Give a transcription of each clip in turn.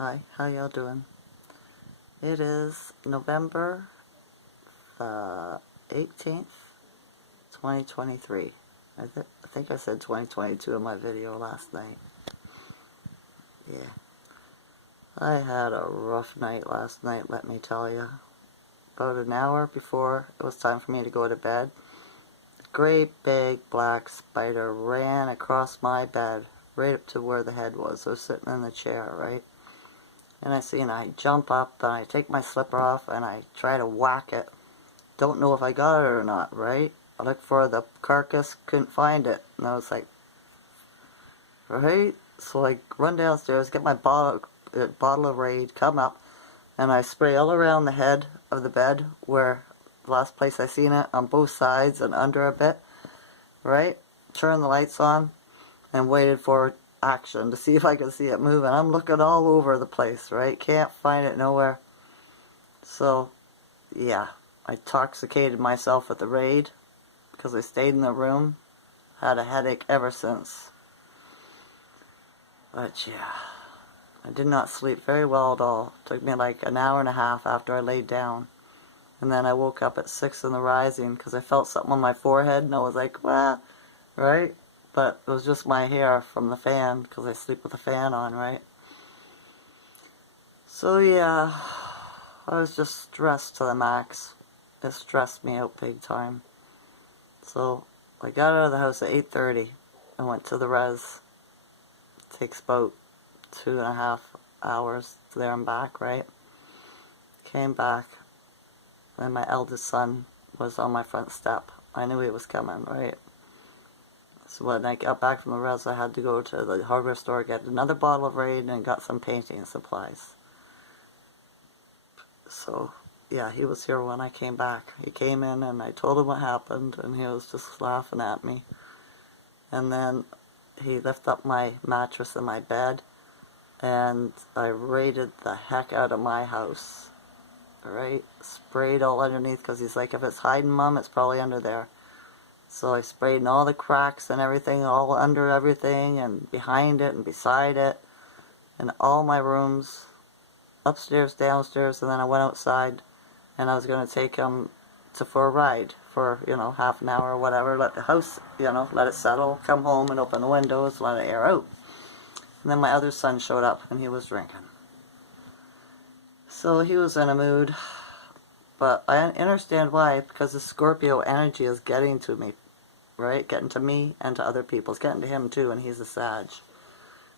Hi, how y'all doing? It is November 18th, 2023. I think I said 2022 in my video last night. Yeah. I had a rough night last night, let me tell you. About an hour before it was time for me to go to bed, a great big black spider ran across my bed, right up to where the head was. I was sitting in the chair, right? And I jump up and I take my slipper off and I try to whack it. Don't know if I got it or not, right? I looked for the carcass, couldn't find it. And I was like, right? So I run downstairs, get my bottle of Raid, come up, and I spray all around the head of the bed where the last place I seen it, on both sides and under a bit, right? Turned the lights on and waited for action to see if I could see it moving. I'm looking all over the place, right? Can't find it nowhere. So, yeah, I intoxicated myself with the Raid because I stayed in the room. Had a headache ever since. But yeah, I did not sleep very well at all. It took me like an hour and a half after I laid down. And then I woke up at 6 in the rising because I felt something on my forehead and I was like, well, right? But it was just my hair from the fan because I sleep with the fan on, right? So yeah, I was just stressed to the max. It stressed me out big time. So I got out of the house at 8:30 and went to the res. It takes about 2.5 hours there and back, right? Came back, and my eldest son was on my front step. I knew he was coming, right? So when I got back from the res, I had to go to the hardware store, get another bottle of Raid, and got some painting supplies. So, yeah, he was here when I came back. He came in and I told him what happened, and he was just laughing at me. And then he lifted up my mattress in my bed, and I raided the heck out of my house. Right? Sprayed all underneath, because he's like, if it's hiding, Mom, it's probably under there. So I sprayed in all the cracks and everything, all under everything, and behind it, and beside it, and all my rooms, upstairs, downstairs, and then I went outside, and I was going to take him for a ride for, half an hour or whatever, let the house, let it settle, come home and open the windows, let it air out. And then my other son showed up, and he was drinking. So he was in a mood, but I understand why, because the Scorpio energy is getting to me, right? Getting to me and to other people. It's getting to him too, and he's a Sag.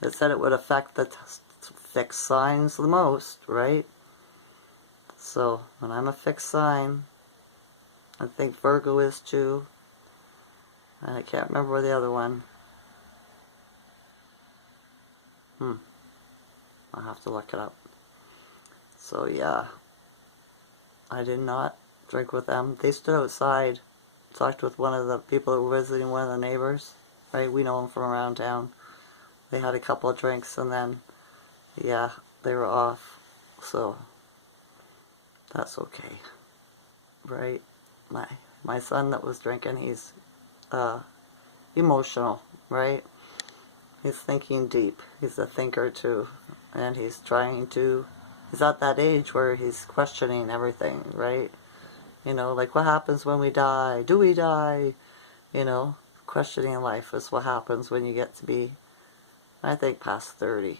It said it would affect the fixed signs the most, right? So, when I'm a fixed sign, I think Virgo is too, and I can't remember where the other one. I'll have to look it up. So yeah, I did not drink with them. They stood outside, talked with one of the people that were visiting one of the neighbors, right? We know them from around town. They had a couple of drinks and then, yeah, they were off. So, that's okay, right? My son that was drinking, he's emotional, right? He's thinking deep. He's a thinker too. And he's at that age where he's questioning everything, right? Like what happens when we die? Do we die? Questioning life is what happens when you get to be, I think, past 30,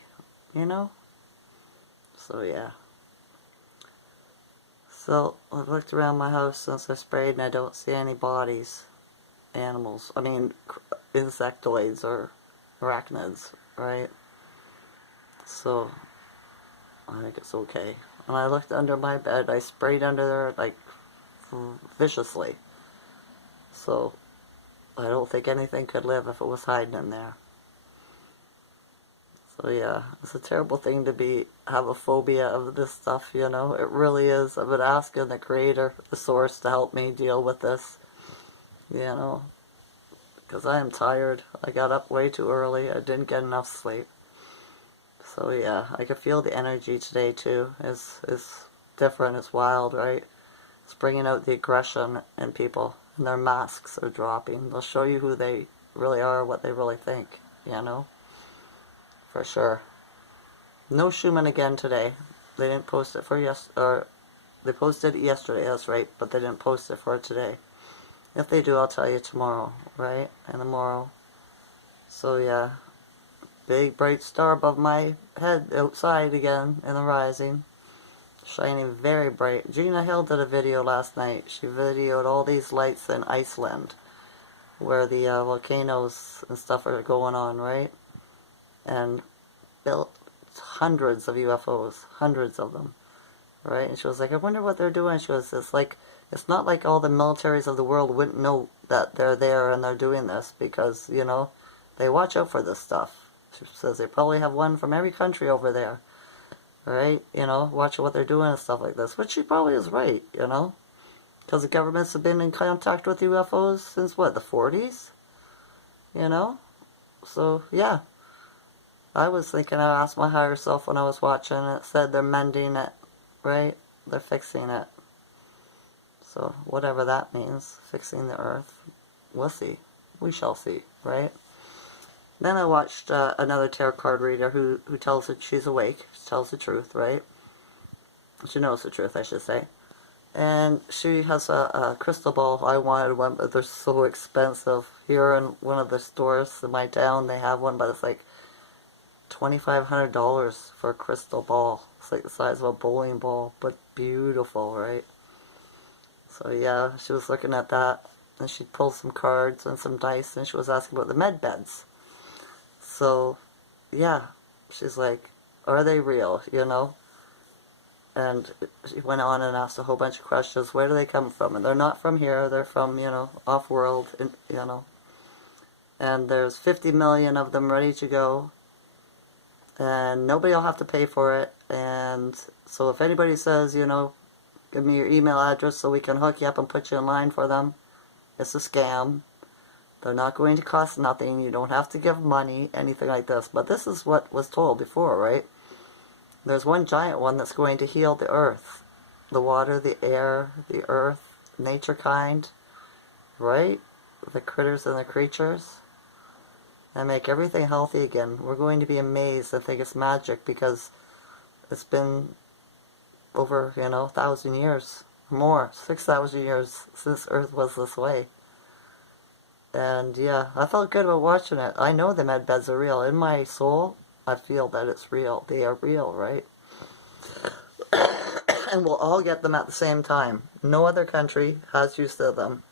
So yeah. So I've looked around my house since I sprayed and I don't see any bodies, animals, insectoids or arachnids, right? So I think it's okay. When I looked under my bed, I sprayed under there like viciously. So I don't think anything could live if it was hiding in there. So yeah, it's a terrible thing to have a phobia of this stuff, It really is. I've been asking the creator, the source, to help me deal with this, because I am tired. I got up way too early. I didn't get enough sleep. So yeah, I could feel the energy today too. It's different. It's wild, right? It's bringing out the aggression in people, and their masks are dropping. They'll show you who they really are, what they really think, For sure. No Schumann again today. They didn't post it for or they posted it yesterday, that's right, but they didn't post it for today. If they do, I'll tell you tomorrow, right? And tomorrow. So yeah, big bright star above my head outside again in the rising. Shining very bright. Gina Hill did a video last night. She videoed all these lights in Iceland, where the volcanoes and stuff are going on, right? And built hundreds of UFOs, hundreds of them, right? And she was like, I wonder what they're doing. She was, it's not like all the militaries of the world wouldn't know that they're there and they're doing this, because, you know, they watch out for this stuff. She says they probably have one from every country over there, right? You know, watching what they're doing and stuff like this, which she probably is right, you know, because the governments have been in contact with UFOs since, what, the 40s? You know? So, yeah. I was thinking, I asked my higher self when I was watching, it said they're mending it, right? They're fixing it. So, whatever that means, fixing the earth, we'll see. We shall see, right? Then I watched another tarot card reader who tells that she's awake. She tells the truth, right? She knows the truth, I should say. And she has a crystal ball. I wanted one, but they're so expensive. Here in one of the stores in my town, they have one, but it's like $2,500 for a crystal ball. It's like the size of a bowling ball, but beautiful, right? So yeah, she was looking at that, and she pulled some cards and some dice, and she was asking about the med beds. So, yeah, she's like, are they real, you know? And she went on and asked a whole bunch of questions. Where do they come from? And they're not from here. They're from, you know, off-world, you know. And there's 50 million of them ready to go. And nobody will have to pay for it. And so if anybody says, you know, give me your email address so we can hook you up and put you in line for them, it's a scam. They're not going to cost nothing. You don't have to give money, anything like this. But this is what was told before, right? There's one giant one that's going to heal the earth. The water, the air, the earth, nature kind, right? The critters and the creatures. And make everything healthy again. We're going to be amazed and think it's magic, because it's been over, you know, 1,000 years. More, 6,000 years since Earth was this way. And yeah, I felt good about watching it. I know the med beds are real. In my soul, I feel that it's real. They are real, right? And we'll all get them at the same time. No other country has use of them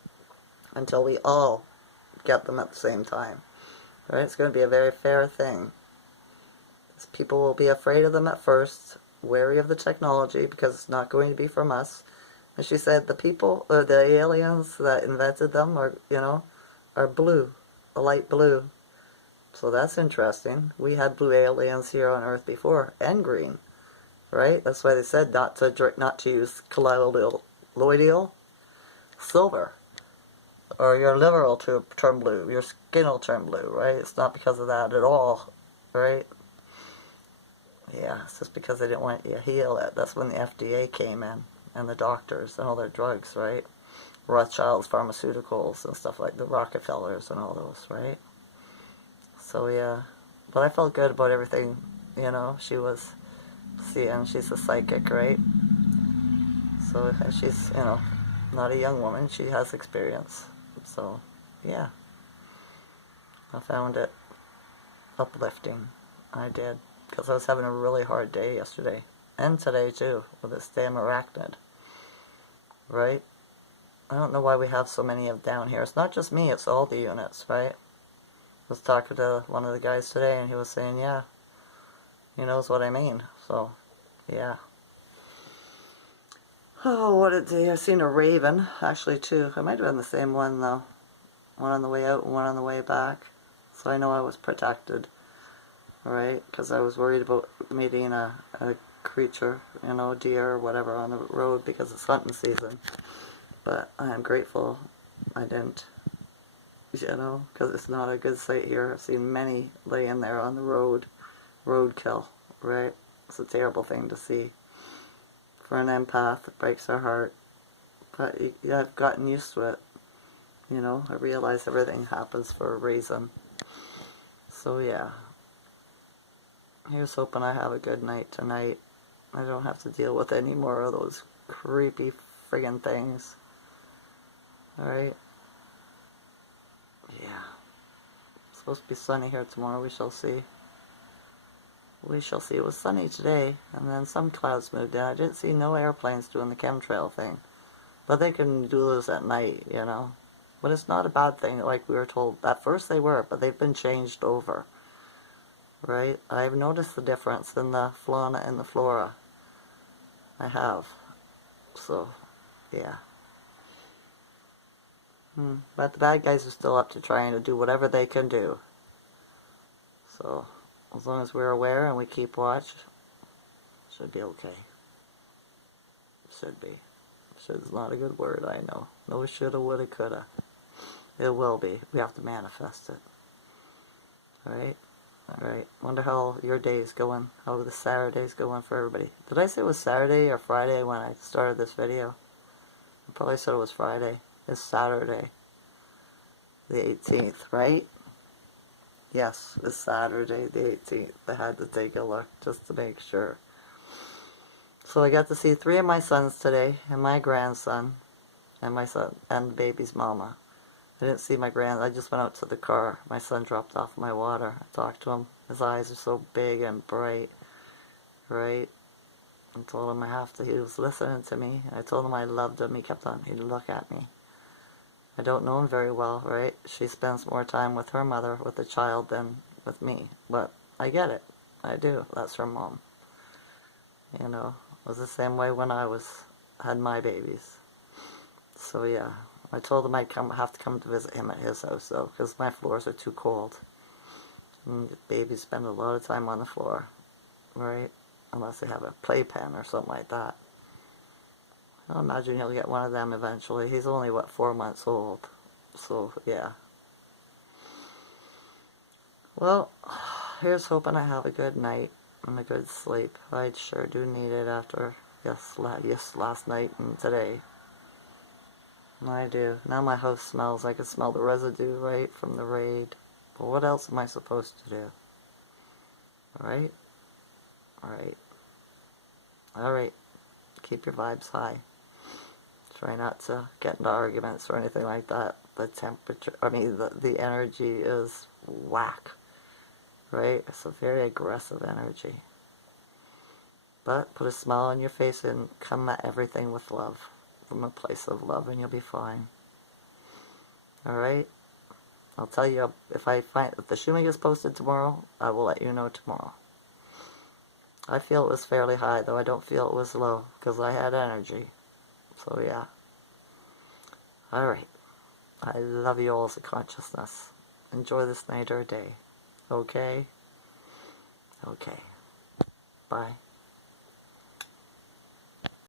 until we all get them at the same time. Right? It's going to be a very fair thing. People will be afraid of them at first, wary of the technology, because it's not going to be from us. And she said the people, or the aliens that invented them are, you know, are blue, a light blue. So that's interesting. We had blue aliens here on Earth before, and green, right? That's why they said not to use colloidal silver, or your liver will turn blue, your skin will turn blue, right? It's not because of that at all, right? Yeah, it's just because they didn't want you to heal it. That's when the FDA came in, and the doctors and all their drugs, right? Rothschild's pharmaceuticals and stuff like the Rockefellers and all those, right? So yeah, but I felt good about everything, you know. She was seeing, she's a psychic, right? So, and she's, you know, not a young woman, she has experience. So, yeah, I found it uplifting. I did, because I was having a really hard day yesterday, and today too, with this damn arachnid, right? I don't know why we have so many of down here. It's not just me, it's all the units, right? I was talking to one of the guys today, and he was saying, yeah, he knows what I mean. So, yeah. Oh, what a day. I've seen a raven, actually, too. It might have been the same one, though. One on the way out and one on the way back. So I know I was protected, right? Because I was worried about meeting a creature, you know, deer or whatever on the road, because it's hunting season. But I am grateful I didn't, you know, because it's not a good sight here. I've seen many laying there on the road, roadkill, right? It's a terrible thing to see. For an empath, it breaks our heart. But yeah, I've gotten used to it. You know, I realize everything happens for a reason. So yeah. Here's hoping I have a good night tonight. I don't have to deal with any more of those creepy friggin' things. Alright? Yeah. It's supposed to be sunny here tomorrow. We shall see. We shall see. It was sunny today, and then some clouds moved in. I didn't see no airplanes doing the chemtrail thing. But they can do those at night, you know. But it's not a bad thing, like we were told. At first they were, but they've been changed over. Right? I've noticed the difference in the fauna and the flora. I have. So, yeah. But the bad guys are still up to trying to do whatever they can do. So, as long as we're aware and we keep watch, should be okay. Should be. Should's not a good word, I know. No shoulda, woulda, coulda. It will be. We have to manifest it. Alright? Alright. Wonder how your day's going. How the Saturday's going for everybody. Did I say it was Saturday or Friday when I started this video? I probably said it was Friday. It's Saturday. The 18th, right? Yes, it's Saturday the 18th. I had to take a look just to make sure. So I got to see 3 of my sons today, and my grandson, and my son, and the baby's mama. I didn't see my I just went out to the car. My son dropped off my water. I talked to him. His eyes are so big and bright, right? I told him he was listening to me. I told him I loved him. He'd look at me. I don't know him very well, right? She spends more time with her mother, with the child, than with me. But I get it. I do. That's her mom. You know, it was the same way when I had my babies. So yeah, I told him I'd have to come to visit him at his house though, because my floors are too cold. And the babies spend a lot of time on the floor, right? Unless they have a playpen or something like that. I imagine he'll get one of them eventually. He's only, what, 4 months old. So, yeah. Well, here's hoping I have a good night and a good sleep. I sure do need it after last night and today. I do. Now my house smells. I can smell the residue, right, from the raid. But what else am I supposed to do? Alright? Alright. Alright. Keep your vibes high. Try not to get into arguments or anything like that. The temperature, the energy is whack. Right? It's a very aggressive energy. But put a smile on your face and come at everything with love. From a place of love, and you'll be fine. Alright? I'll tell you if the shooting is posted tomorrow, I will let you know tomorrow. I feel it was fairly high, though I don't feel it was low, because I had energy. So yeah. Alright. I love you all as a consciousness. Enjoy this night or day. Okay? Okay. Bye.